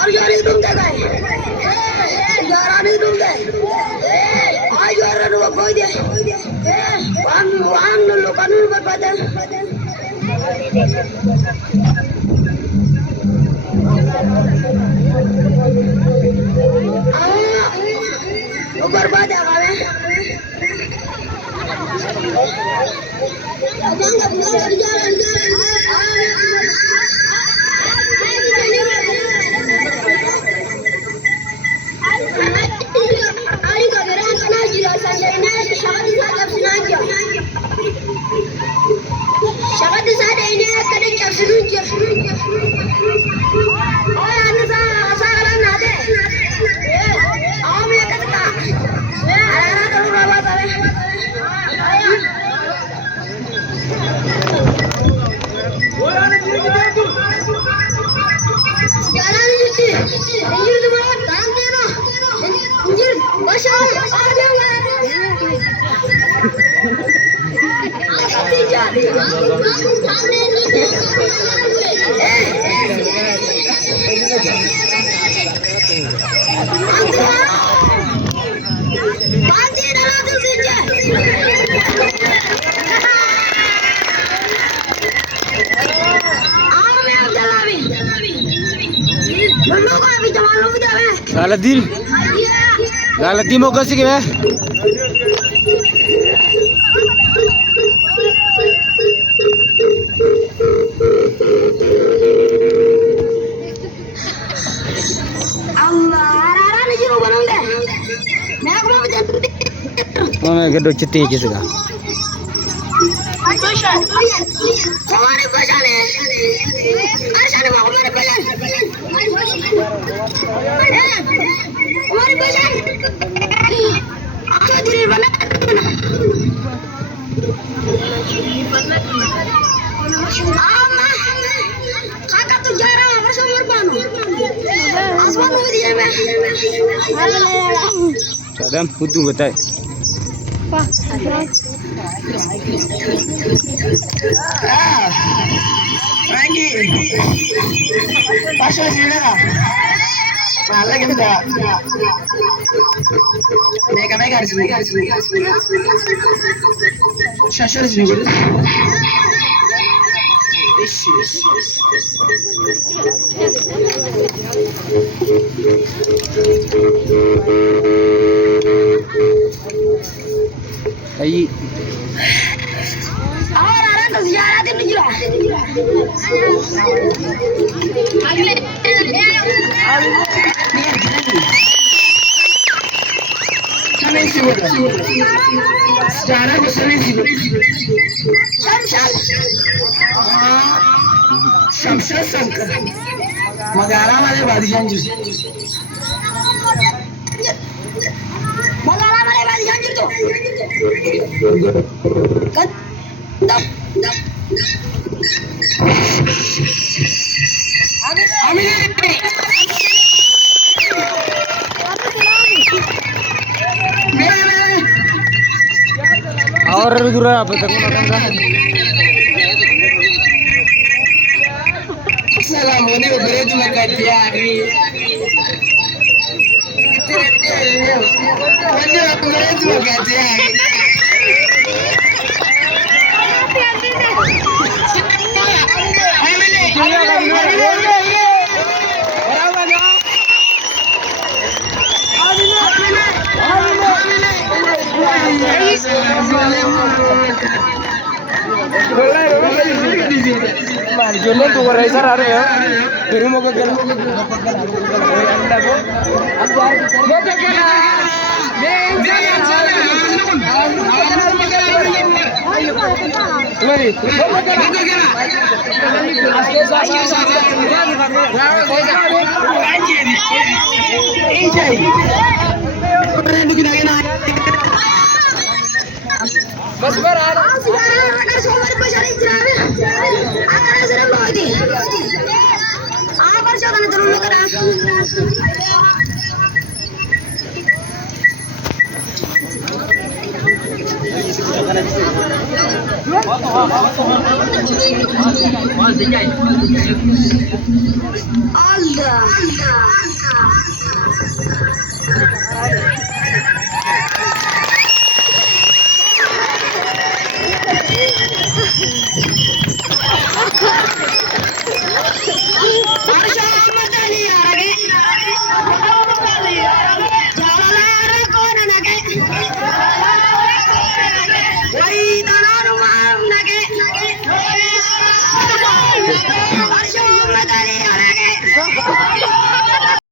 और यार ये तुम क्या गए यार आने तुम गए आज यार नु कोई दे wan लो कानून बर्बाद वो बर्बाद है गावे Galati mau kasih ke? मैं गड्ढो चिट्टी किसी का हमारे बजाने हमारे बजान हमारे बजान आखिर दिन बना काका तू जा रहा है बस उम्र पानो आसमान में दिए मैं Sadam hudu betai Rangi pasal sini lah malah kita mega harus shashar sini Ayi और आ रहा तो ज़्यादा दिन नहीं रहा नहीं सिवर स्टारा को सभी सिवर शमशा शंकर मगारा वाले बादशाह जी मगारा वाले बादशाह जी तो और दूर apa tak Assalamualaikum warahmatullahi Jono tu orang Isar ada ya. Baru mau ke kena. Mas berada. Allah.